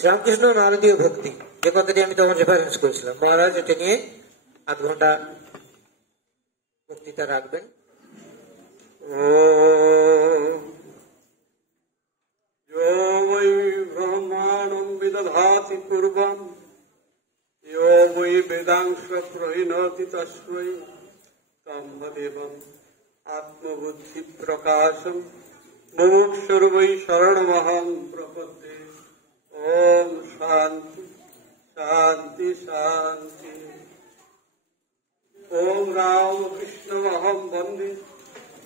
শ্রীরামকৃষ্ণ নারদীয় ভক্তি, যে কথাটি আমি তখন রেফারেন্স করেছিলাম, মহারাজ এটা নিয়ে আধ ঘন্টা বক্তৃতা রাখবেন। यो वै ब्रह्माणं विदधाति पूर्वं यो वै वेदांश प्रणीति तस्मै तमदेवम् आत्मबुद्धिप्रकाशं मुमुक्षुर्वै शरणमहं प्रपद्ये। ओम शांति शांति शांति। ओम राम कृष्णमहं वन्दे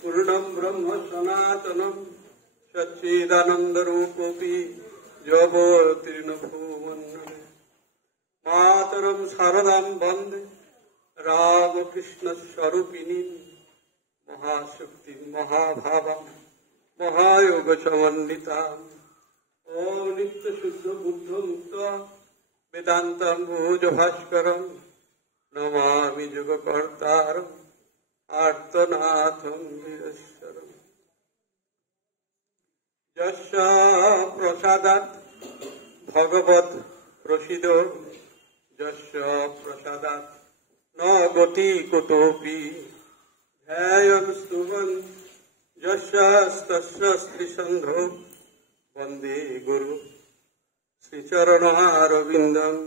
पूर्णं ब्रह्म सनातनं सच्चिदानन्दरूपमपि जगोत्तीर्ण भुवन्नले। मातरं शारदां वन्दे रामकृष्णस्वरूपिणीं महाशक्तिं महाभावां महायोगसमन्विताम्। ओम नित्य शुद्ध बुद्ध मुक्त वेदांतं भुजभास्करं नमामि जगत्कर्तारम् आर्तनाथं वीरेश्वरम्। यस्य प्रसादात् भगवत् प्रसीदो यस्य प्रसादात् न गति कुतोऽपि ध्यायं स्तुवन् यस्य स्त्रीसन्धो वंदे गुरु श्रीचरणारविन्दम्।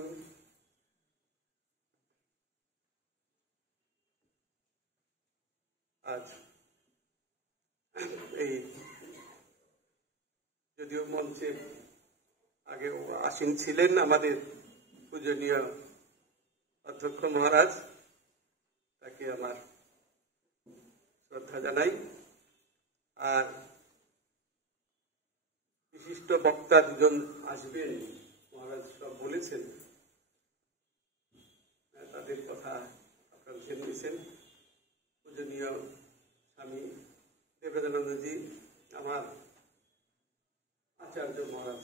आज এই যদিও মঞ্চে আগে আসীন ছিলেন আমাদের পূজনীয় অধ্যক্ষ মহারাজ, তাকে আমার শ্রদ্ধা জানাই। আর বিশিষ্ট বক্তা দুজন আসবেন, মহারাজ সব বলেছেন, তাদের কথা আপনারা জেনেছেন। পূজনীয় স্বামী দেবরাজানন্দজি আমার আচার্য মহারাজ,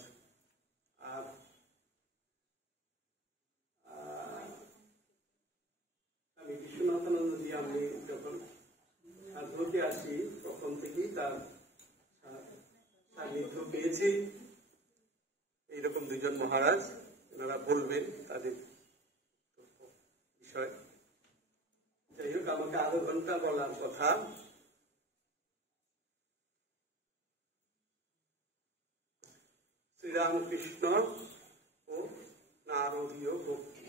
আর স্বামী বিশ্বনাথানন্দজি আমি যখন সাধুতে আসি তখন থেকেই তার সান্নিধ্য পেয়েছি। এইরকম দুজন মহারাজ, এনারা বলবেন তাদের বিষয়। যাই হোক, আমাকে আধা ঘন্টা বলার কথা। শ্রীরামকৃষ্ণ ও নারদীয় ভক্তি।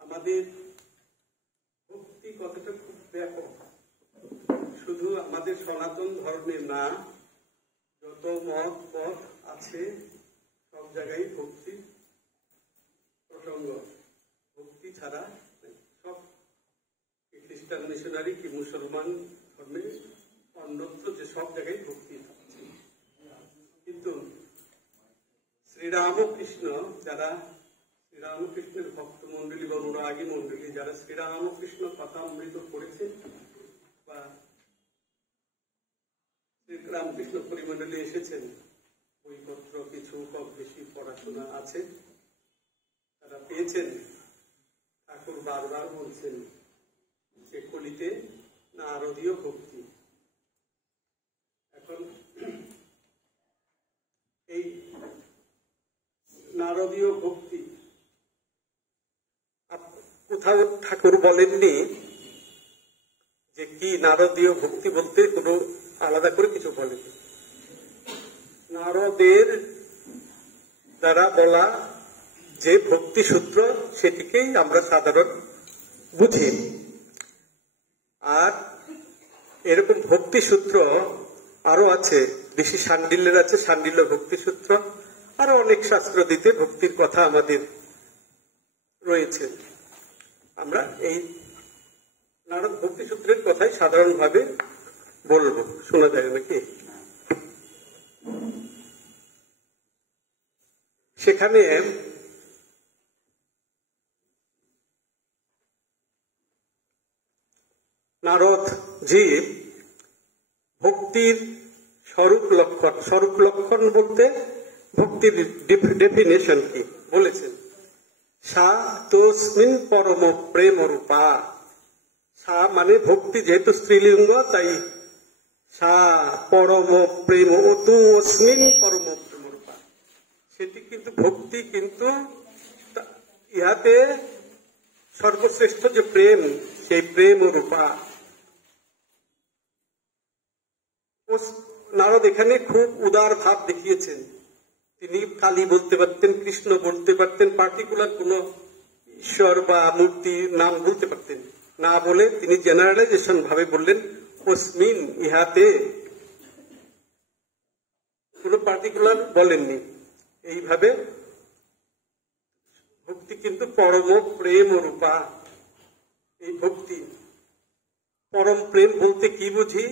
আমাদের ভক্তি কথাটা খুব ব্যাপক, শুধু আমাদের সনাতন ধর্মের না, যত মত পথ আছে সব জায়গায় ভক্তি প্রসঙ্গ। ভক্তি ছাড়া সব, খ্রিস্টান মিশনারি কি মুসলমান ধর্মে অন্যত্র যে সব জায়গায় ভক্তি আছে। কিন্তু শ্রীরামকৃষ্ণ, যারা শ্রীরামকৃষ্ণের ভক্ত মন্ডলী বা অনুরাগী মন্ডলী, যারা শ্রীরামকৃষ্ণ কথামৃত পড়েছেন বা শ্রীরামকৃষ্ণ পরিমণ্ডলে এসেছেন, বইপত্র কিছু কম বেশি পড়াশোনা আছে, তারা পেয়েছেন। ঠাকুর বারবার বলছেন যে কলিতে নারদীয় ভক্তি। এখন এই নারদীয় ভক্তি কোথাও ঠাকুর বলেননি যে কি নারদীয় ভক্তি বলতে কোনো আলাদা করে কিছু বলেনি। নারদের দ্বারা বলা যে ভক্তি সূত্র সেটিকেই আমরা সাধারণ বুঝি। আর এরকম ভক্তি সূত্র আরো আছে, ঋষি শাণ্ডিল্যের আছে শাণ্ডিল্য ভক্তি সূত্র, আরো অনেক শাস্ত্র দিতে ভক্তির কথা আমাদের রয়েছে। আমরা এই নারদ ভক্তি সূত্রের কথাই সাধারণভাবে বলবো, শোনা যায় নাকি? সেখানে নারদজি ভক্তির স্বরূপ লক্ষণ বলতে ভক্তির ডেফিনেশন কি বলেছেন। সা তস্মিন পরম প্রেম রূপা। সা মানে ভক্তি, যেহেতু স্ত্রীলিঙ্গ তাই সা পরম প্রেম অস্মিন পরম প্রেম রূপা। সেটি কিন্তু ভক্তি, কিন্তু ইহাতে সর্বশ্রেষ্ঠ যে প্রেম, সেই প্রেম রূপা। নারদ এখানে খুব উদার ভাব দেখিয়েছেন। তিনি কালী বলতে পারতেন, কৃষ্ণ বলতে পারতেন, পার্টিকুলার কোন ঈশ্বর বা মূর্তির নাম বলতে পারতেন না, বলে তিনি জেনারেলাইজেশন ভাবে বললেন অস্মিন, ইহাতে, কোন পার্টিকুলার বলেননি। এইভাবে ভক্তি কিন্তু পরম প্রেম রূপা। এই ভক্তি পরম প্রেম বলতে কি বুঝি?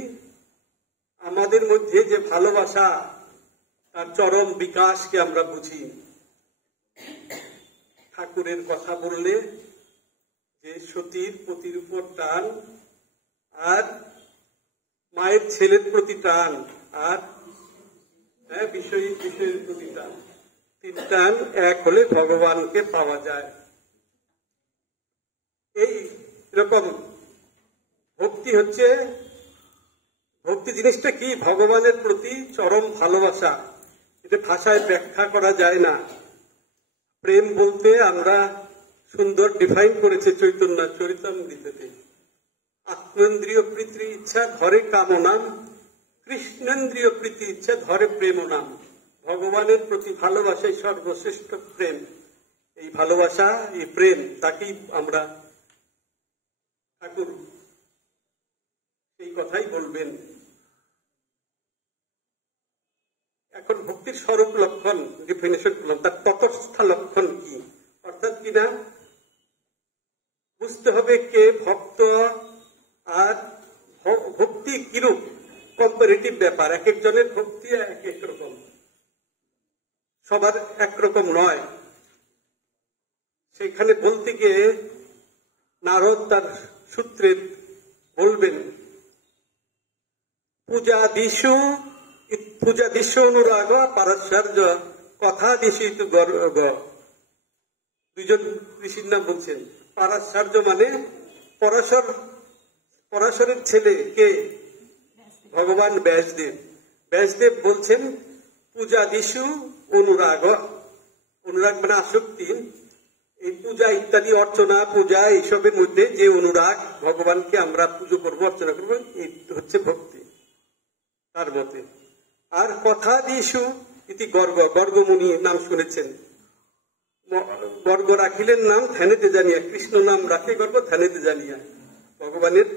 আমাদের মধ্যে যে ভালোবাসা, তার চরম বিকাশকে আমরা বুঝি। ঠাকুরের কথা বললে যে সতীর পতির উপর টান, আর মায়ের ছেলের প্রতি টান, আর বিষয়ের প্রতি টান, তিন টান এক হলে ভগবানকে পাওয়া যায়। এই রকম ভক্তি হচ্ছে, ভক্তি জিনিসটা কি? ভগবানের প্রতি চরম ভালোবাসা। এটা ভাষায় ব্যাখ্যা করা যায় না। প্রেম বলতে আমরা সুন্দর ডিফাইন করেছে চৈতন্য চরিতামৃততে। আত্মেন্দ্রিয় প্রীতি ইচ্ছা ধরে কামনাম, কৃষ্ণেন্দ্রিয় প্রীতি ইচ্ছা ধরে প্রেম নাম। ভগবানের প্রতি ভালোবাসাই সর্বশ্রেষ্ঠ প্রেম। এই ভালোবাসা, এই প্রেম, তাকেই আমরা, ঠাকুর এই কথাই বলবেন। এখন ভক্তির স্বরূপ লক্ষণ ডিফিনেশন করলাম, তার তটস্থ লক্ষণ কি, অর্থাৎ কিনা বুঝতে হবে কে ভক্ত আর ভক্তি কিরূপ, কম্পারেটিভ ব্যাপার। এক একজনের ভক্তি এক এক রকম, সবার একরকম নয়। সেখানে বলতে গিয়ে নারদ তার সূত্রে বলবেন পূজা দিশু অনুরাগ পারস্যার্য কথা দিশিত গর্গ। দুইজন ঋষির নাম বলছেন। পারস্যার্য মানে পরাশরের ছেলে কে? ভগবান ব্যাসদেব। ব্যাসদেব বলছেন পূজা দিশু অনুরাগ। অনুরাগ মানে আসক্তি। এই পূজা ইত্যাদি, অর্চনা, পূজা, এইসবের মধ্যে যে অনুরাগ, ভগবানকে আমরা পুজো করবো, অর্চনা করবো, এই হচ্ছে ভক্তি তার মতে। আর কথা দিশু ইতি গর্গ, গর্গমুনি নাম শুনেছেন। গর্গ রাখিলেন নাম ধ্যানেতে জানিয়া, কৃষ্ণ নাম রাখে গর্গ ধ্যানেতে জানিয়া। ভগবানের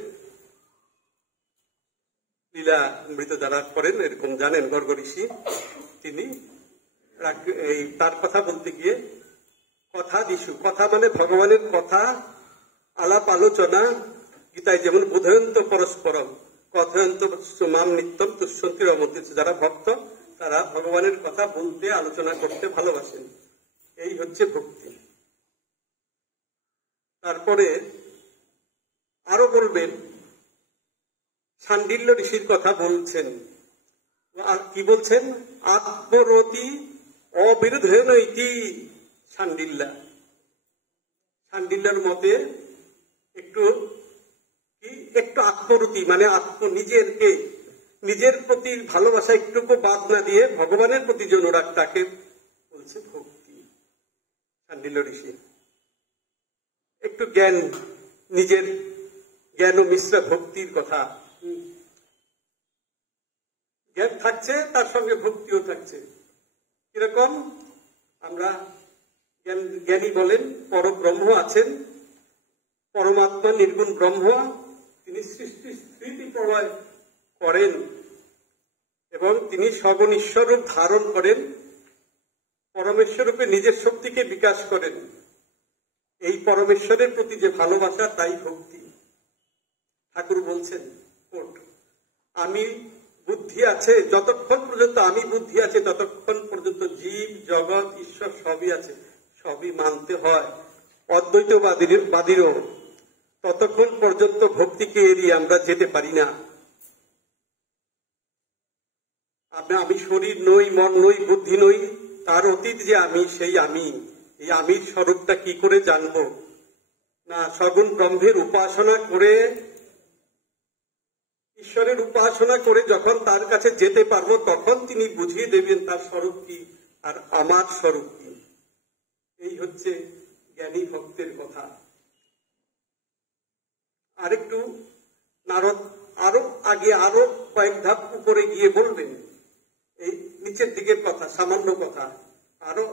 লীলা মৃত যারা করেন এরকম জানেন গর্গ ঋষি, তিনি তার কথা বলতে গিয়ে কথা দিশু, কথা মানে ভগবানের কথা, আলাপ আলোচনা। গীতায় যেমন বোধয়ন্ত পরস্পরম, কথয়ন্ত মাম নিত্যম তুষ্যন্তি রমন্তি। যারা ভক্ত তারা ভগবানের কথা বলতে, আলোচনা করতে ভালোবাসেন। এই হচ্ছে ভক্তি। তারপরে আরো বলবেন, শাণ্ডিল্য ঋষির কথা বলছেন। কি বলছেন? আত্মরতি অবিরোধেন ইতি শাণ্ডিল্যা। শাণ্ডিল্যের মতে একটু আত্মরতি মানে নিজের প্রতি ভালোবাসা একটুকু বাদ না দিয়ে ভগবানের প্রতি যে অনুরাগ, তাকে বলছে ভক্তি। শাণ্ডিল্য ঋষি একটু জ্ঞান, নিজের জ্ঞান ও মিশ্রা ভক্তির কথা। জ্ঞান থাকছে, তার সঙ্গে ভক্তিও থাকছে। কিরকম? আমরা জ্ঞানী বলেন পরব্রহ্ম আছেন, পরমাত্মা নির্গুণ ব্রহ্ম, তিনি সৃষ্টি স্থিতি প্রলয় করেন এবং তিনি সগুণ ঈশ্বর রূপ ধারণ করেন, পরমেশ্বর রূপে নিজের শক্তিকে বিকাশ করেন। এই পরমেশ্বরের প্রতি যে ভালোবাসা, তাই ভক্তি। ঠাকুর বলছেন, আমি বুদ্ধি আছে যতক্ষণ পর্যন্ত, আমি বুদ্ধি আছে ততক্ষণ পর্যন্ত জীব জগৎ ঈশ্বর সবই আছে, সবই মানতে হয়। অদ্বৈতবাদীরও ততক্ষণ পর্যন্ত ভক্তিকে এড়িয়ে আমরা যেতে পারি না। আমি শরীর নই, মন নই, বুদ্ধি নই, তার অতীত যে আমি, সেই আমি, এই আমির স্বরূপটা কি করে জানবো? না, সগুণ ব্রহ্মের উপাসনা করে ঈশ্বরের উপাসনা করে যখন তার কাছে যেতে পারবো তখন তিনি বুঝিয়ে দেবেন তার স্বরূপ কি আর আমার স্বরূপ কি। এই হচ্ছে জ্ঞানী ভক্তের কথা। আরেকটু নারদ আরো আগে আরো কয়েক ধাপ উপরে গিয়ে বলবেন এই নিচের দিকের কথা, সামান্য কথা আরো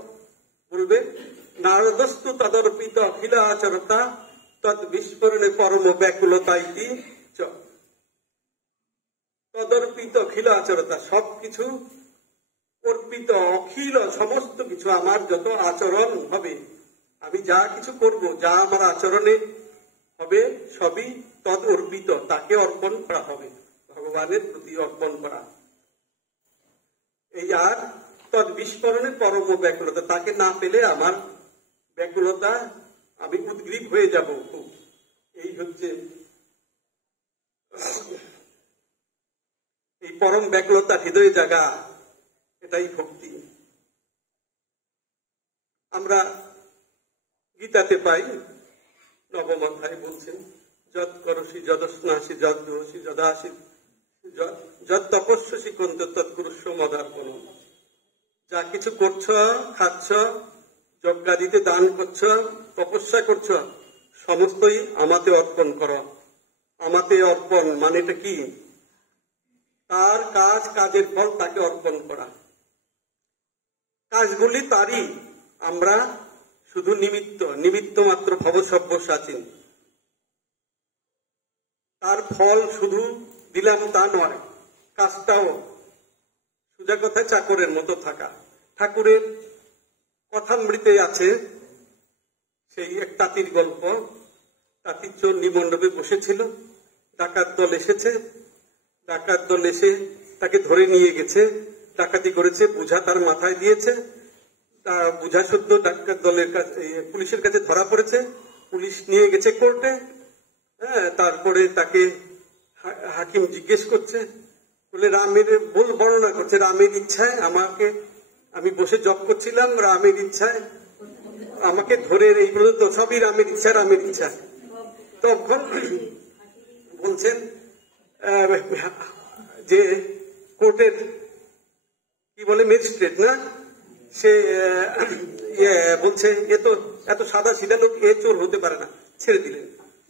বলবেন। নারদস্তু তদর্পিত অখিলাচরতা তদ বিস্ফোরণে পরম ব্যাকুলতা ইতি চ। তদর্পিত অখিলাচরতা, সবকিছু অর্পিত, অখিল সমস্ত কিছু, আমার যত আচরণ হবে, আমি যা কিছু করব, যা আমার আচরণে হবে সবই তদ অর্পিত, তাকে অর্পণ করা হবে, ভগবানের প্রতি অর্পণ করা। এই আর তদ বিস্ফোরণে পরম ব্যাকুলতা, তাকে না পেলে আমার ব্যাকুলতা, আমি উদ্গ্রীব হয়ে যাব খুব। এই হচ্ছে এই পরম ব্যাকুলতা হৃদয়ে জাগা, এটাই ভক্তি। আমরা গীতাতে পাই, নবম অধ্যায় বলছেন যৎ করসি যদস্নাসি যৎ দোষি যদাসি যৎ তপস্যসি কন্ত তৎকুরুষ্ব মদার্পণ। যা কিছু করছ, খাচ্ছ, যজ্ঞাদিতে দান করছ, তপস্যা করছ, সমস্তই আমাতে অর্পণ করো। আমাতে অর্পণ মানেটা কি? তার কাজ, কাজের ফল তাকে অর্পণ করা। কাজগুলি তারই, আমরা শুধু নিমিত্ত, নিমিত্ত মাত্র ভবসব্য সাচিন। তার ফল শুধু দিলাম তা নয়, কাজটাও সোজা কথা চাকরের মতো থাকা। ঠাকুরের কথামৃতে আছে সেই এক তাঁতির গল্প। তাঁতির চোর নিমণ্ডপে বসেছিল, ডাকাত দল এসেছে, ডাকাত দল এসে তাকে ধরে নিয়ে গেছে, ডাকাতি করেছে, বোঝা তার মাথায় দিয়েছে, বোঝা শুদ্ধ ডাকাত দলের কাছে, পুলিশের কাছে ধরা পড়েছে, পুলিশ নিয়ে গেছে কোর্টে। তারপরে তাকে হাকিম জিজ্ঞেস করছে, বলে রামের বর্ণনা করছে, রামের ইচ্ছায় আমাকে, আমি বসে জব করছিলাম, রামের ইচ্ছায় আমাকে ধরে, এইগুলো তো সবই রামের ইচ্ছা, রামের ইচ্ছা। তখন বলছেন যে কোর্টের কি বলে ম্যাজিস্ট্রেট না, সে বলছে এ তো এত সাদা সিধা লোক, এ চোর হতে পারে না, ছেড়ে দিলেন।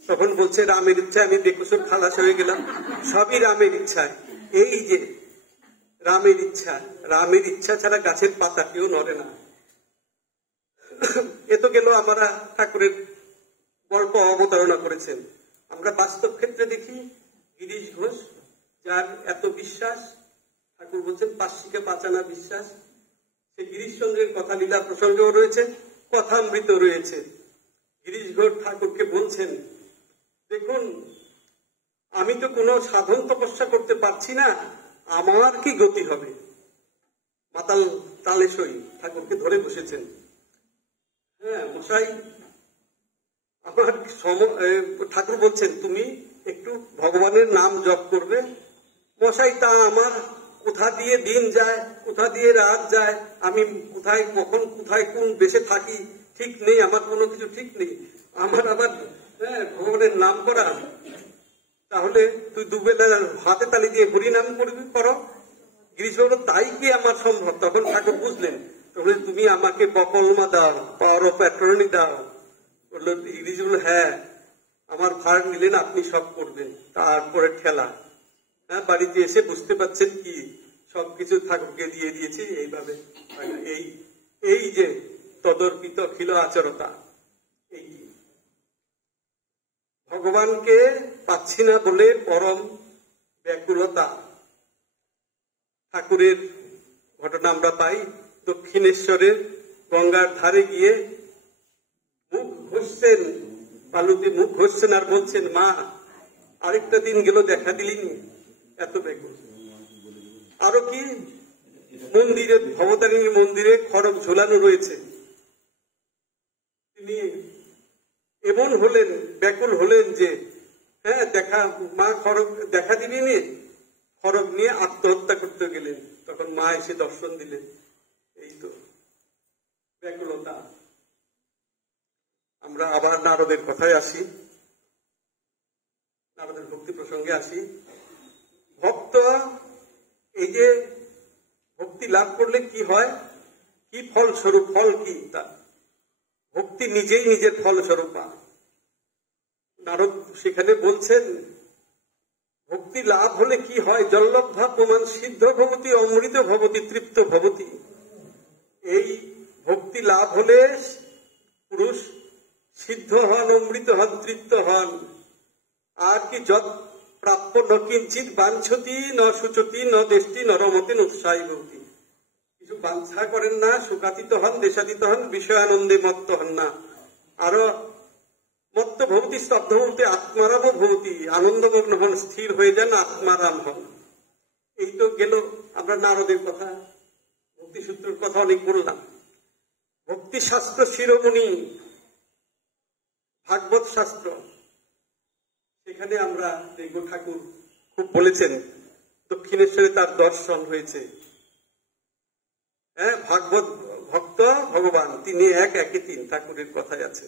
তখন বলছে রামের ইচ্ছা আমি বেকসুর খালাস হয়ে গেলাম, সবই রামের ইচ্ছায়। এই যে রামের ইচ্ছা, রামের ইচ্ছা ছাড়া গাছের পাতা কেউ নড়ে না। এ তো গেল আমরা ঠাকুরের গল্প অবতারণা করেছেন। আমরা বাস্তব ক্ষেত্রে দেখি গিরিশ ঘোষ, যার এত বিশ্বাস, ঠাকুর বলছেন পার্শ্বিকে পাচানা বিশ্বাস, সেই গিরিশচন্দ্রের কথা লীলা প্রসঙ্গেও রয়েছে, কথামৃত রয়েছে। গিরিশ ঘোষ ঠাকুরকে বলছেন, দেখুন আমি তো কোনো সাধন তপস্যা করতে পারছি না, আমার কি গতি হবে? মাতাল তালেশই ঠাকুরকে ধরে বসেছেন। হ্যাঁ মশাই, আমার ঠাকুর বলছেন তুমি একটু ভগবানের নাম জপ করবে। মশাই, তা আমার কোথা দিয়ে দিন যায়, কোথা দিয়ে রাত যায়, আমি কোথায় কখন কোথায় কোন দেশে থাকি ঠিক নেই, আমার কোনো কিছু ঠিক নেই, আমার আবার ভগবানের নাম করা। তাহলে তুই দুবেলা হাতে তালি দিয়ে হরি নাম করবি, করো। গিরিশ বলল তাই কি আমার সম্ভব? তখন ঠাকুর বুঝলেন, তাহলে তুমি আমাকে বকলমা দাও, পাওয়ার অফ অ্যাটর্নি দাও। বললো গিরিশ বলল হ্যাঁ, আমার ভার নিলেন, আপনি সব করবেন। তারপরে ঠেলা, বাড়িতে এসে বুঝতে পারছেন কি সবকিছু ঠাকুরকে দিয়ে দিয়েছি। এইভাবে এই যে তদর্পিত খিল আচরতা, এই ভগবানকে পাচ্ছি না বলে পরম ব্যাকুলতা। ঠাকুরের ঘটনা আমরা পাই, দক্ষিণেশ্বরের গঙ্গার ধারে গিয়ে মুখ ঘষছেন, বালুতে মুখ ঘষছেন আর বলছেন মা আরেকটা দিন গেল দেখা দিলিনি, এত ব্যাকুল। আরো কি মন্দিরে, ভবতারিণী মন্দিরে খড়গ ঝোলানো রয়েছে, তিনি এমন হলেন, ব্যাকুল হলেন যে দেখা মা খড়গ দেখা দিলিনি, খড়গ নিয়ে আত্মহত্যা করতে গেলেন। তখন মা এসে দর্শন দিলেন। এই তো ব্যাকুলতা। আমরা আবার নারদের কথায় আসি, নারদের ভক্তি প্রসঙ্গে আসি। ভক্ত এই যে ভক্তি লাভ করলে কি হয়, কি ফলস্বরূপ, ফল কি তা ভক্তি নিজেই নিজের ফলস্বরূপ। নারদ সেখানে বলছেন ভক্তি লাভ হলে কি হয়, জল্লব্ধা প্রমাণ সিদ্ধ ভবতি অমৃত ভবতি তৃপ্ত ভবতি। এই ভক্তি লাভ হলে পুরুষ সিদ্ধ হন, অমৃত হন, তৃপ্ত হন। আর কি যত প্রাপ্য ন কিঞ্চিত বাঞ্ছতি ন সুচতি ন দেশটি ন রমতি উৎসাহী ভক্তি। কিছু বাঞ্ছা করেন না, সুখাতীত হন, দেশাতীত হন, বিষয়ানন্দে মত্ত হন না। আরো মত্ত ভবতি স্তব্ধ বলতে আত্মারাম ভবতি, আনন্দমগ্ন হন, স্থির হয়ে যান, আত্মারাম হন। এই তো গেল আমরা নারদের কথা, ভক্তিসূত্রের কথা অনেক বললাম। ভক্তি শাস্ত্র শিরোমণি ভাগবত শাস্ত্র, সেখানে আমরা দেখব ঠাকুর খুব বলেছেন দক্ষিণেশ্বরে তার দর্শন হয়েছে। হ্যাঁ, ভাগবত ভক্ত ভগবান তিনি এক, একই তিন, ঠাকুরের কথাই আছে।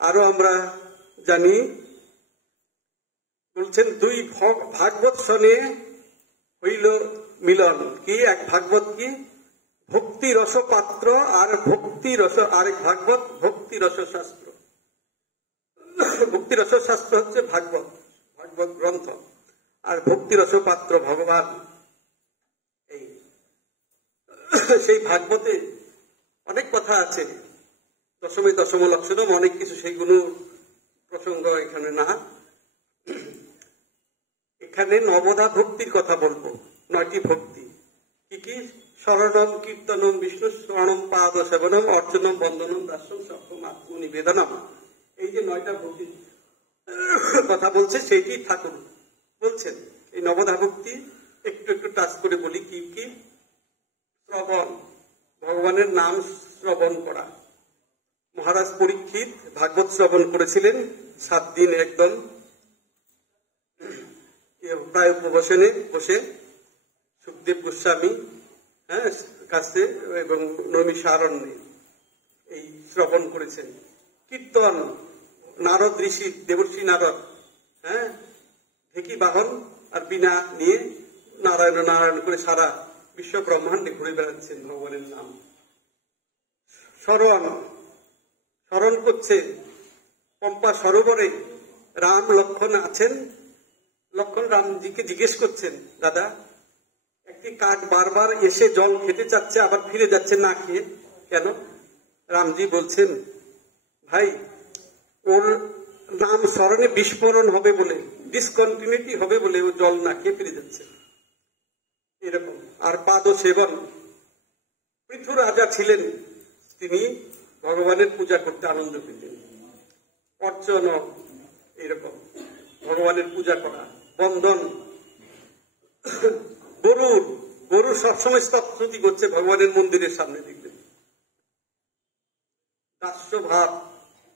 আরো আমরা জানি বলছেন দুই ভাগবত শনে হইল মিলন। কি এক ভাগবত কি ভক্তি রস পাত্র, আর ভক্তি রস আরেক ভাগবত ভক্তি রস শাস্ত্র। ভক্তি রস শাস্ত্র হচ্ছে ভাগবত, ভাগবত গ্রন্থ, আর ভক্তি রস পাত্র ভগবান। এই সেই ভাগবতে অনেক কথা আছে, দশমী দশম লক্ষণম অনেক কিছু, সেইগুলো প্রসঙ্গ এখানে না। এখানে নবধা ভক্তির কথা বলবো, 9টি ভক্তি কি কি? শরণম কীর্তনম বিষ্ণু স্মরণম পাদ সেবনম অর্চনম বন্দনম দাস্যম সক্ষম আত্মনিবেদনম। এই যে 9টা ভক্তির কথা বলছে সেইটি ঠাকুর বলছেন। এই নবধা ভক্তি একটু একটু টাচ করে বলি কি কি। শ্রবণ, ভগবানের নাম শ্রবণ করা। মহারাজ পরীক্ষিত ভাগবত শ্রবণ করেছিলেন 7 দিন একদম প্রায় উপবাসনে বসে। সুখদেব গোস্বামী কাছে এবং নৈমিষারণ্যে এই শ্রবণ করেছেন। কীর্তন, নারদ ঋষি, দেবর্ষি নারদ ঢেকি বাহন আর বিনা নিয়ে নারায়ণ নারায়ণ করে সারা বিশ্ব ব্রহ্মাণ্ডে ঘুরে বেড়াচ্ছেন ভগবানের নাম। স্মরণ, স্মরণ করছে পম্পা সরোবরে রাম লক্ষ্মণ আছেন। লক্ষ্মণ রামজিকে জিজ্ঞেস করছেন, দাদা একটি কাক বারবার এসে জল খেতে চাচ্ছে, আবার ফিরে যাচ্ছে না খেয়ে, কেন? রামজি বলছেন, ভাই ওর নাম স্মরণে বিস্ফোরণ হবে বলে, ডিসকন্টিনিউটি হবে বলে ও জল না খেয়ে ফিরে যাচ্ছে। এরকম। আর পাদ সেবন, পৃথু রাজা ছিলেন, তিনি ভগবানের পূজা করতে আনন্দ পেতেন। অর্চন, এরকম ভগবানের পূজা করা। বন্দন, গরু সবসময় স্তবস্তুতি করছে ভগবানের মন্দিরের সামনে, দেখবেন। দাস্য ভাব,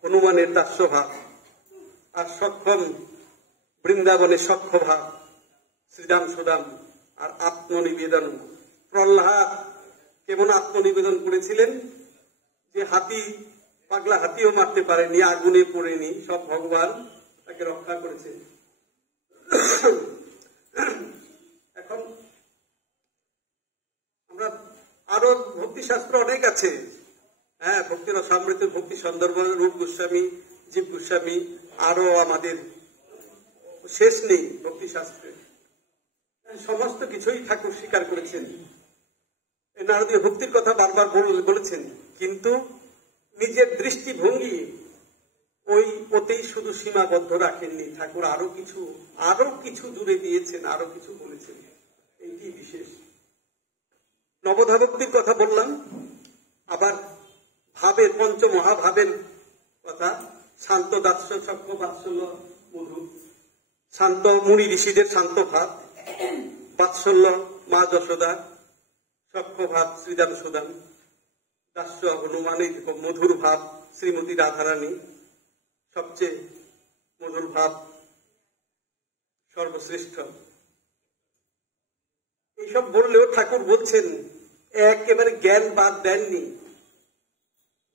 হনুমানের দাস্য ভাব। আর সক্ষম, বৃন্দাবনের সক্ষ ভাব, শ্রীরাম সুদাম। আর আত্মনিবেদন, প্রহ্লাদ কেমন আত্মনিবেদন করেছিলেন যে হাতি, পাগলা হাতিও মারতে পারেনি, আগুনে পড়েনি, সব ভগবান তাকে রক্ষা করেছে। এখন আমরা আরো ভক্তি শাস্ত্র অনেক আছে। হ্যাঁ, ভক্তির সমৃদ্ধ ভক্তি সন্দর্ভ, রূপ গোস্বামী, জীব গোস্বামী, আরো আমাদের শেষ নেই ভক্তি শাস্ত্রে। সমস্ত কিছুই ঠাকুর স্বীকার করেছেন। নারদীয় ভক্তির কথা বারবার বলেছেন, কিন্তু নিজের দৃষ্টিভঙ্গি ওই ওতেই শুধু সীমাবদ্ধ রাখেননি। ঠাকুর আরো কিছু জুড়ে দিয়েছেন, আরো কিছু বলেছেন। এইটি বিশেষ। নবধা ভক্তির কথা বললাম। আবার ভাবের, পঞ্চমহাভাবের কথা, শান্ত দাস্য, সক্ষ বাৎসল্য, মধু। শান্ত মুনি ঋষিদের শান্ত ভাব, বাৎসল্য মা যশোদা, সক্ষ ভাব শ্রীরাম সুদাম, দাস্য হনুমানের মধুর ভাব শ্রীমতী রাধারানী, সবচেয়ে মধুর ভাব, সর্বশ্রেষ্ঠ। এইসব বললেও ঠাকুর বলছেন একেবারে জ্ঞান বাদ দেননি,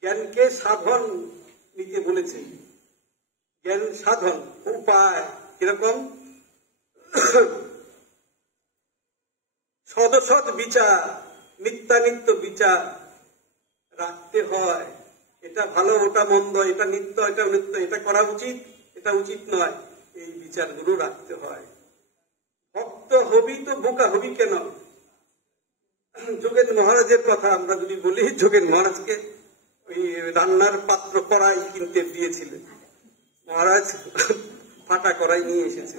জ্ঞানকে সাধন নিতে বলেছেন। জ্ঞান সাধন উপায় কিরকম? সদসৎ বিচার, নিত্যানিত্য বিচার রাখতে হয়। এটা ভালো, ওটা মন্দ, এটা নিত্য, এটা অনিত্য, এটা করা উচিত, এটা উচিত নয়, এই বিচারগুলো রাখতে হয়। ভক্ত হবি তো বোকা হবি কেন? যোগেন মহারাজের কথা আমরা যদি বলি, যোগেন মহারাজকে ওই রান্নার পাত্র কড়াই কিনতে দিয়েছিলেন। মহারাজ ফাটা কড়াই নিয়ে এসেছে।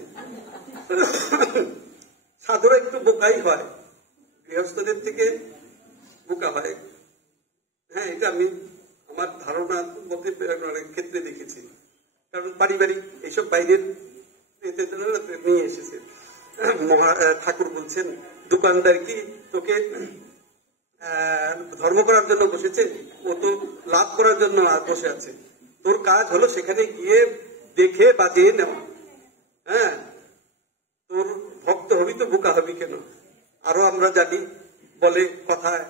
সাধুরা একটু বোকাই হয়, গৃহস্থদের থেকে বোকা হয়। হ্যাঁ, এটা আমি আমার ধারণা মধ্যে অনেক ক্ষেত্রে দেখেছি, কারণ পারিবারিক এইসব বাইরের নিয়ে এসেছে। ঠাকুর বলছেন, দোকানদার কি তোকে ধর্ম করার জন্য বসেছে? ও তো লাভ করার জন্য বসে আছে। তোর কাজ হলো সেখানে গিয়ে দেখে বাজিয়ে নেওয়া। হ্যাঁ, তোর ভক্ত হবি তো বোকা হবি কেন? আরো আমরা জানি, বলে কথায়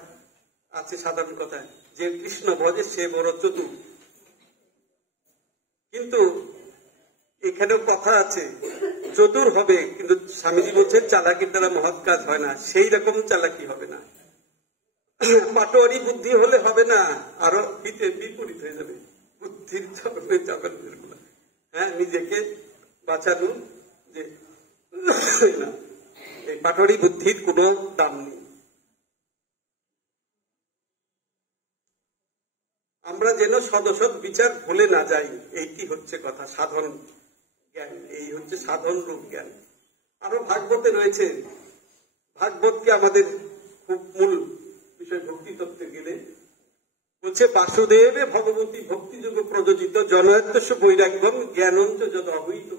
আছে, সাধারণ কথায়, যে কৃষ্ণ ভজে সে বড় চতুর। কিন্তু এখানেও কথা আছে, চতুর হবে, কিন্তু স্বামীজি বলছেন চালাকির দ্বারা মহৎ কাজ হয় না। সেই রকম চালাকি হবে না, পাটোয়ারি বুদ্ধি হলে হবে না, আরো বিপরীত হয়ে যাবে, বুদ্ধির চক্র। হ্যাঁ, নিজেকে বাঁচানো, যে এই পাটোয়ারি বুদ্ধির কোনো দাম নেই। আমরা যেন সদসৎ বিচার ভুলে না যাই, এইটি হচ্ছে কথা। সাধন জ্ঞান, এই হচ্ছে সাধন রূপ জ্ঞান। আরো ভাগবতে রয়েছে, ভাগবতকে আমাদের খুব মূল বিষয় ভক্তি তত্ত্বে গেলে বলছে, বাসুদেবে ভগবতী ভক্তিযোগ প্রযোজিত জনয়ত্য বৈরাগ্যম জ্ঞানঞ্চ যত অবহিত।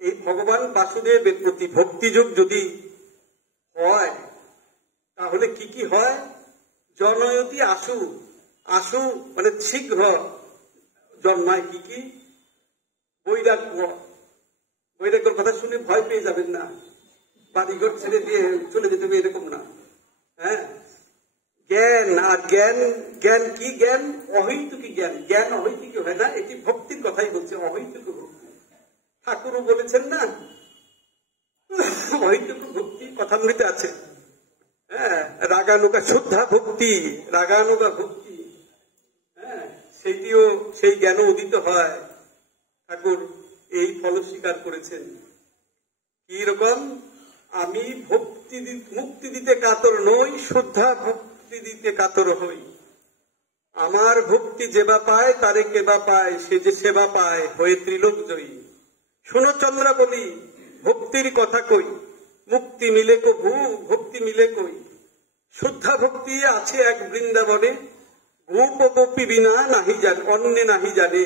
এই ভগবান বাসুদেবের প্রতি ভক্তিযোগ যদি হয়, তাহলে কি কি হয়? জনয়তি আশু, আশু মানে শীঘ্র জন্মায় কি কি? বৈরাগ্য। বৈরাগ্যের কথা শুনে ভয় পেয়ে যাবেন না, বাড়িঘর ছেড়ে দিয়ে চলে যেতে হবে এরকম না। হ্যাঁ, জ্ঞান। আর জ্ঞান, জ্ঞান কি? জ্ঞান অহৈতুকী জ্ঞান। জ্ঞান অহৈতুকী হয় না, এটি ভক্তির কথাই বলছে, অহৈতুক ভক্তি। ঠাকুরও বলেছেন না, অহৈতুক ভক্তি কথামৃতে আছে। হ্যাঁ, রাগানুগা শুদ্ধা ভক্তি, রাগানুগা ভক্তি। হ্যাঁ, সেটিও সেই জ্ঞান উদিত হয়। ঠাকুর এই ফল স্বীকার করেছেন। কি রকম? আমি ভক্তি মুক্তি দিতে কাতর নই, শুদ্ধা ভক্তি দিতে কাতর হই। আমার ভক্তি যেবা পায় তারে কেবা পায়, সে যে সেবা পায় হয়ে ত্রিলোক জয়ী। শোনো চন্দ্রাবলী, ভক্তির কথা কই, মুক্তি মিলে কভু ভক্তি মিলে কই। শুদ্ধা ভক্তি আছে এক বৃন্দাবনে, গোপ গোপী বিনা নাহি জানে, অন্যে নাহি জানে।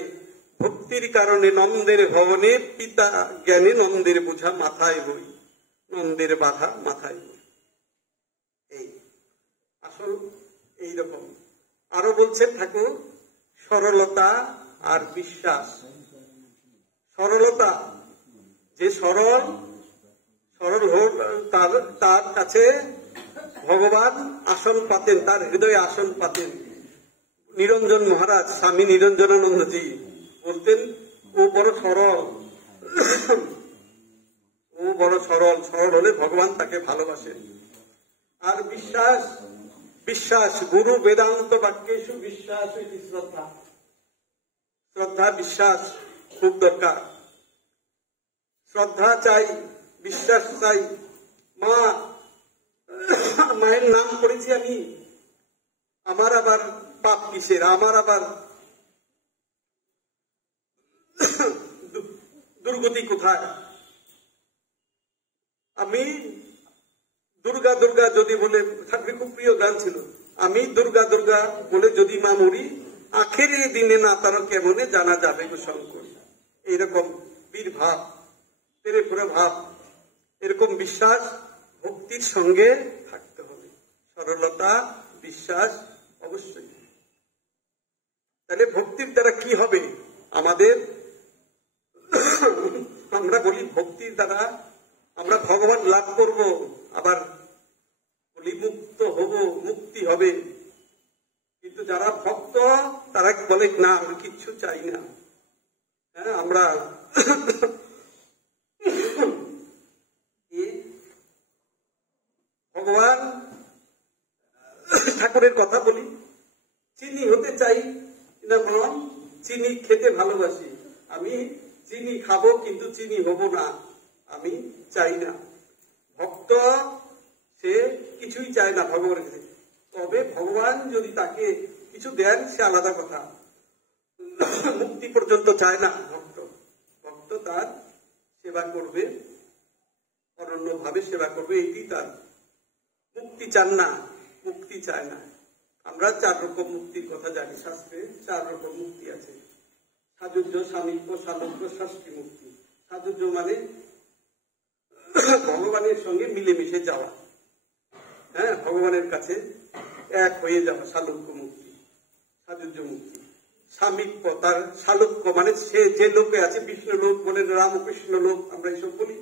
ভক্তির কারণে নন্দের ভবনে, পিতা জ্ঞানে নন্দের বোঝা মাথায় বই, নন্দের বাধা মাথায় বই। এই আসল এইরকম। আরো বলছেন ঠাকুর, সরলতা আর বিশ্বাস। সরলতা, যে সরল হোক তার কাছে ভগবান আসন পাতেন, তার হৃদয়ে আসন পাতেন। নিরঞ্জন মহারাজ, স্বামী নিরঞ্জনানন্দজি বলতেন, ও বড় সরল, ও বড় সরল। সরল হলে ভগবান তাকে ভালোবাসেন। আর বিশ্বাস, বিশ্বাস গুরু বেদান্ত বাক্যেষু বিশ্বাস, শ্রদ্ধা। শ্রদ্ধা বিশ্বাস খুব দরকার। শ্রদ্ধা চাই, বিশ্বাস চাই। মায়ের নাম করেছি আমি, আমার আবার পাপ কিসের? আমার আবার দুর্গতি কোথায়? আমি দুর্গা দুর্গা যদি বলে, ঠাকুরের খুব প্রিয় গান ছিল, আমি দুর্গা দুর্গা বলে যদি মা মরি, আখেরি দিনে না তার কেমনে জানা যাবে গো শঙ্কর। এইরকম বীর ভাব, তেরে পুরো ভাব, এরকম বিশ্বাস ভক্তির সঙ্গে থাকতে হবে। সরলতা, বিশ্বাস অবশ্যই। তাহলে ভক্তির দ্বারা কি হবে আমাদের? আমরা বলি ভক্তির দ্বারা আমরা ভগবান লাভ করব, আবার বলি মুক্ত হব, মুক্তি হবে। কিন্তু যারা ভক্ত তারা বলে না, আমি কিচ্ছু চাই না। হ্যাঁ, আমরা ভগবান ঠাকুরের কথা বলি, চিনি হতে চাই না মন, চিনি খেতে ভালোবাসি, আমি চিনি খাবো কিন্তু চিনি হব না, আমি চাই না। ভক্ত সে কিছুই চায় না ভগবানের কাছে, তবে ভগবান যদি তাকে কিছু দেন সে আলাদা কথা, মুক্তি পর্যন্ত চায় না ভক্ত। ভক্ত তার সেবা করবে, অনন্য ভাবে সেবা করবে, এটি তার। মুক্তি চান না, মুক্তি চায় না। আমরা 4 রকম মুক্তির কথা জানি, শাস্ত্রে 4 রকম মুক্তি আছে। সাযুজ্য, সামীপ্য, সালোক্য, ষষ্ঠী মুক্তি। সাযুজ্য মানে ভগবানের সঙ্গে মিলেমিশে যাওয়া, হ্যাঁ, ভগবানের কাছে এক হয়ে যাওয়া, সালোক্য মুক্তি, সাযুজ্য মুক্তি। সামীপ্য, তার সালোক্য মানে সে যে লোকে আছে, বিষ্ণু লোক বলেন, রামকৃষ্ণ লোক, আমরা এইসব বলি,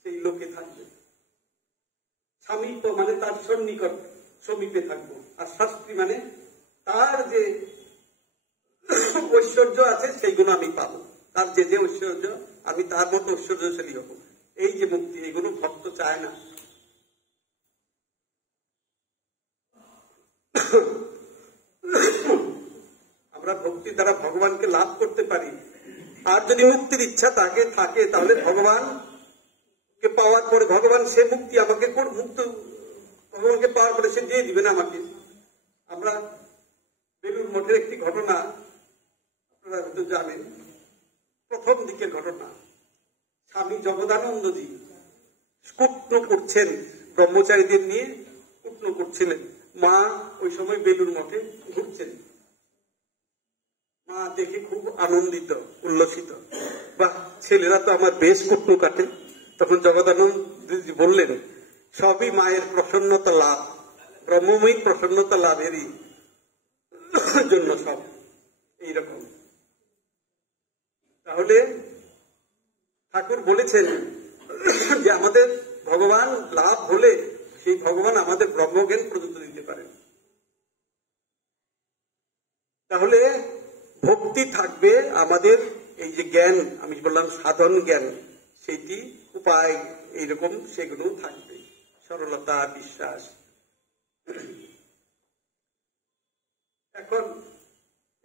সেই লোকে থাকবে। সামীপ্য মানে তার সন্নিকট, সমীপে থাকবো। আর শাস্ত্রী মানে তার যে ঐশ্বর্য আছে সেইগুলো আমি পাবো, তার যে যে ঐশ্বর্য, আমি তার মতো ঐশ্বর্যশালী হবো। এই যে মুক্তি, এগুলো ভক্ত চায় না। আমরা ভক্তি দ্বারা ভগবানকে লাভ করতে পারি। আর যদি মুক্তির ইচ্ছা থাকে তাহলে ভগবানকে পাওয়ার পরে ভগবান সে মুক্তি আমাকে মুক্ত, ভগবানকে পাওয়ার পরে সে দিয়ে দিবেন আমাকে। আমরা বেলুর মঠের একটি ঘটনা আপনারা হয়তো জানেন, প্রথম দিকের ঘটনা। স্বামী জগদানন্দজি কুট্ন করছেন, ব্রহ্মচারীদের নিয়ে কুট্ন করছিলেন। মা ওই সময় বেলুর মঠে ঘুরছেন। মা দেখে খুব আনন্দিত, উল্লসিত, বাহ, ছেলেরা তো আমার বেশ কুট্ন কাটে। তখন জগদানন্দজি বললেন, সবই মায়ের প্রসন্নতা লাভ, ব্রহ্মময়ী প্রসন্নতা লাভেরই জন্য সব এইরকম। তাহলে ঠাকুর বলেছেন যে আমাদের ভগবান লাভ হলে সেই ভগবান আমাদের ব্রহ্মজ্ঞান প্রদত্ত দিতে পারেন। তাহলে ভক্তি থাকবে, আমাদের এই যে জ্ঞান আমি বললাম সাধন জ্ঞান, সেটি উপায় এইরকম সেগুলো থাকবে, সরলতা, বিশ্বাস। এখন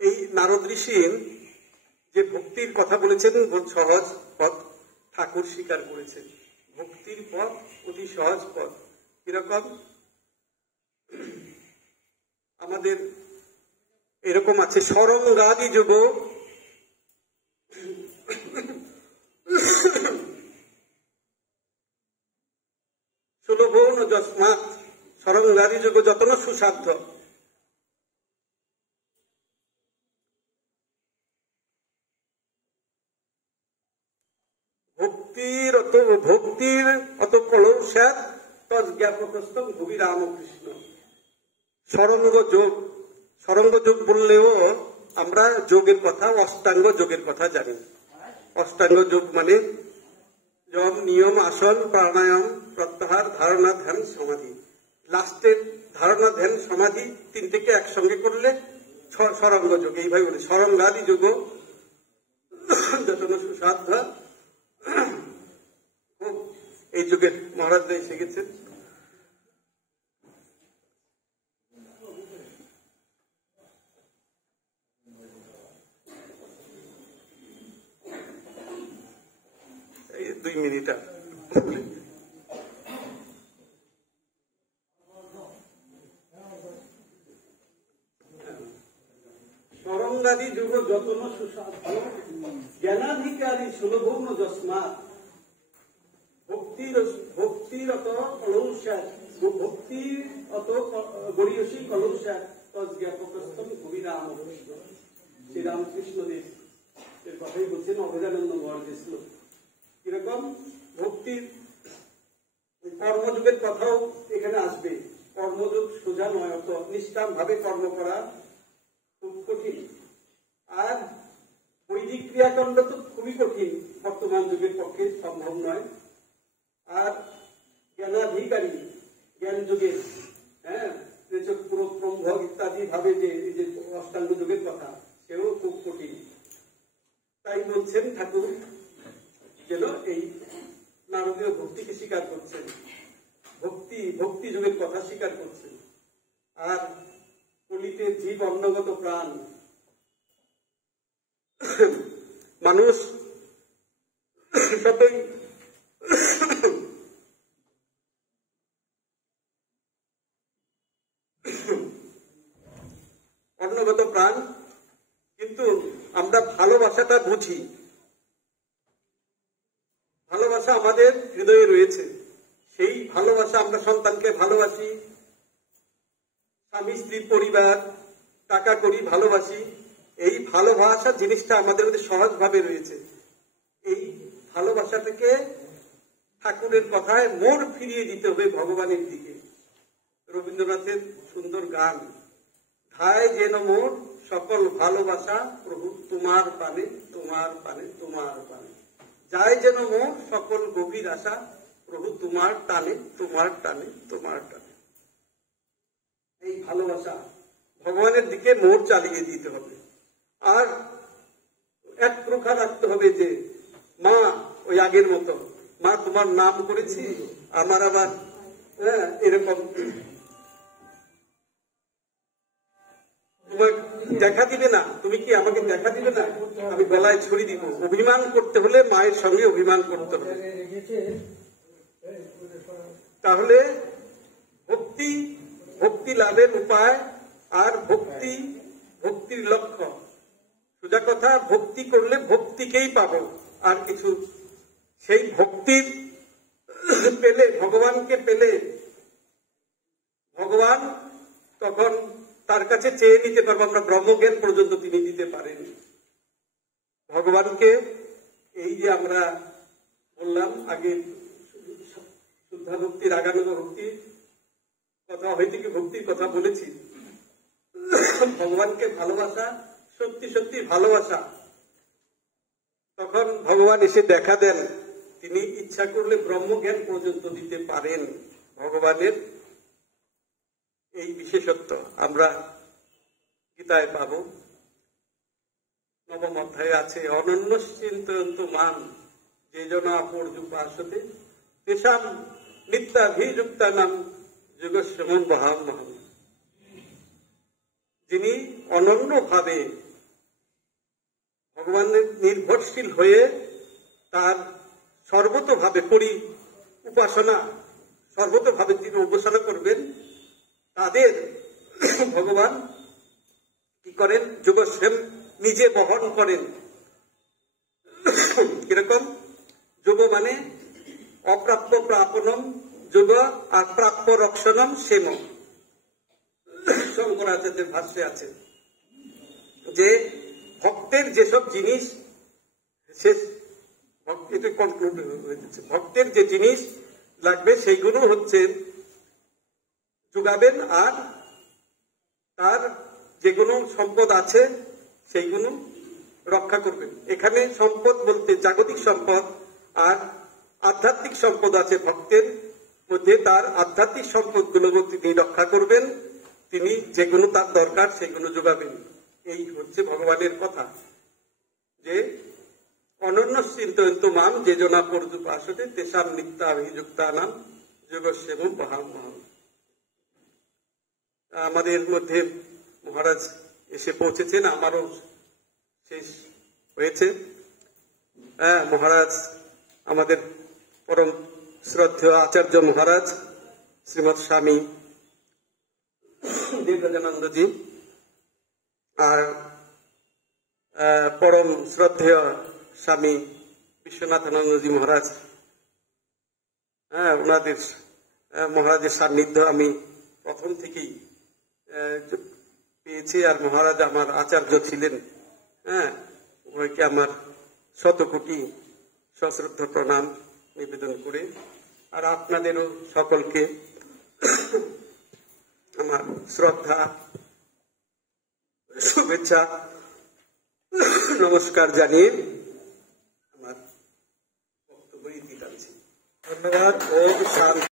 এই নারদ ঋষি যে ভক্তির কথা বলেছেন, সহজ পথ ঠাকুর স্বীকার করেছেন। ভক্তির পথ অতি সহজ পথ। কিরকম? আমাদের এরকম আছে, সরঙ্গাদি যুগ সুলভ যস্মাৎ, সরঙ্গাদি যুগ যতন সুসাধ্য। ভক্তির অত কলৌষাদ তজ্ঞাপকস্তম ভুবি রামকৃষ্ণ। সরঙ্গ যোগ, সরঙ্গ যোগ বললেও আমরা যোগের কথা, অষ্টাঙ্গ যোগের কথা জানি। অষ্টাঙ্গ যোগ মানে যম, নিয়ম, আসন, প্রাণায়াম, প্রত্যাহার, ধারণা, ধ্যান, সমাধি। লাস্টের ধারণা, ধ্যান, সমাধি তিনটিকে একসঙ্গে করলে সরঙ্গ যোগ। এইভাবে বলে সরঙ্গাদি যোগ যতন সুসাধ্য। এই যুগে মহারাজরা এসে গেছেন। এই 2 মিনিট আর সরঙ্গাদি যুগ যতন সুসাধ্য, জ্ঞানাধিকারী সুলভৌম যস্মাৎ। ভক্তির অত কলৌষাদ, ভক্তির অত গরীয়সী কলৌষাদ তজ্ঞাপকস্তম ভুবি রামকৃষ্ণ। শ্রী রামকৃষ্ণ দেব এর কথাই বলছেন, অভেদানন্দ মহারাজ। কিরকম? ভক্তির কর্মযুগের কথাও এখানে আসবে। কর্মযুগ সোজা নয়, অত নিষ্কাম ভাবে কর্ম করা খুব কঠিন। আর বৈদিক ক্রিয়াকাণ্ড তো খুবই কঠিন, বর্তমান যুগের পক্ষে সম্ভব নয়। আর জ্ঞানাধিকারী, জ্ঞান যুগের, হ্যাঁ, ব্রহ্ম ইত্যাদি ভাবে যে এই যে অষ্টাঙ্গ যুগের কথা, সেও খুব কঠিন। তাই বলছেন ঠাকুর যেন এই নারদীয় ভক্তিকে স্বীকার করছেন। ভক্তি ভক্তি যোগের কথা স্বীকার করছেন। আর কলিতে জীব অন্নগত প্রাণ, মানুষ সবই অন্নগত প্রাণ, কিন্তু আমরা ভালোবাসাটা বুঝি, ভালোবাসা আমাদের হৃদয়ে রয়েছে। সেই ভালোবাসা আমরা সন্তানকে ভালোবাসি, স্বামী স্ত্রী পরিবার টাকা করি ভালোবাসি। এই ভালোবাসা জিনিসটা আমাদের মধ্যে সহজভাবে রয়েছে। এই ভালোবাসাটাকে ঠাকুরের কথায় মোড় ফিরিয়ে দিতে হবে ভগবানের দিকে। রবীন্দ্রনাথের সুন্দর গান, ধায় যেন মোর সকল ভালোবাসা প্রভু তোমার পানে, তোমার পানে, তোমার পানে। যায় যেন মোর সকল গভীর আশা প্রভু তোমার টানে, তোমার টানে, তোমার টানে। এই ভালোবাসা ভগবানের দিকে মোড় চালিয়ে দিতে হবে। আর এক প্রকার রাখতে হবে যে মা ওই আগের মতো, মা তোমার নাম করেছি, আমার আবার এরকম তোমার দেখা দিবে না, তুমি কি আমাকে দেখা দিবে না, আমি গলায় ছড়ি দিব। অভিমান করতে হলে মায়ের সঙ্গে অভিমান করতে হবে। তাহলে ভক্তি, ভক্তি লাভের উপায় আর ভক্তির লক্ষ্য। সোজা কথা, ভক্তি করলে ভক্তিকেই পাবো, আর কিছু সেই ভক্তির পেলে, ভগবানকে পেলে ভগবান তখন তার কাছে চেয়ে নিতে পারবো আমরা। ব্রহ্মজ্ঞান পর্যন্ত তিনি দিতে পারেন ভগবানকে। এই যে আমরা বললাম আগে শুদ্ধা ভক্তি, রাগানুগ ভক্তি কথা, হয়তো ভক্তির কথা বলেছি। ভগবানকে ভালোবাসা, সত্যি সত্যি ভালোবাসা, তখন ভগবান এসে দেখা দেন। তিনি ইচ্ছা করলে ব্রহ্মজ্ঞান পর্যন্ত দিতে পারেন। ভগবানের এই বিশেষত্ব আমরা গীতায় পাব। 9ম অধ্যায়ে আছে, অনন্য চিন্তয়ন্ত মান যে জন অপর্যুপাসতে তেষাম নিত্যাভিযুক্তানাম যোগস্যমন বহাম্যহম। যিনি অনন্য ভাবে ভগবানের নির্ভরশীল হয়ে তার সর্বতভাবে উপাসনা, সর্বতভাবে তিনি উপাসনা করবেন, তাদের ভগবান কি করেন, যোগস্যম নিজে বহন করেন। কিরকম? যোগ মানে অপ্রাপ্য প্রাপনম যোগ, আর প্রাপ্য রক্ষণম সেম। শঙ্করাচার্যের ভাষ্যে আছে যে ভক্তের যেসব জিনিস, ভক্তের যে জিনিস লাগবে সেইগুলো হচ্ছে যোগাবেন, আর তার যেগুলো সম্পদ আছে সেইগুলো রক্ষা করবেন। এখানে সম্পদ বলতে জাগতিক সম্পদ আর আধ্যাত্মিক সম্পদ আছে ভক্তের মধ্যে। তার আধ্যাত্মিক সম্পদগুলো তিনি রক্ষা করবেন, তিনি যেগুলো তার দরকার সেগুলো যোগাবেন। এই হচ্ছে ভগবানের কথা, যে অনন্য চিন্তয়ন্ত মান যে জনা পর্যুপাসতে তেষাম নিত্যাভিযুক্তানাম যোগস্যেবং বহাম্যহম। আমাদের মধ্যে মহারাজ এসে পৌঁছেছেন, আমারও শেষ হয়েছে। মহারাজ আমাদের পরম শ্রদ্ধেয় আচার্য মহারাজ শ্রীমৎ স্বামী দেবরাজানন্দজি, আর পরম শ্রদ্ধেয় স্বামী বিশ্বনাথানন্দজি মহারাজ, ওনাদের মহারাজের সান্নিধ্য আমি প্রথম থেকেই পেয়েছি। আর মহারাজ আমার আচার্য ছিলেন। উভয়কে আমার শতকোটি সশ্রদ্ধ প্রণাম নিবেদন করে, আর আপনাদেরও সকলকে আমার শ্রদ্ধা, শুভেচ্ছা, নমস্কার জানিয়ে আমার বক্তব্য ইতি টানছি। ধন্যবাদ। ওম শান্তি।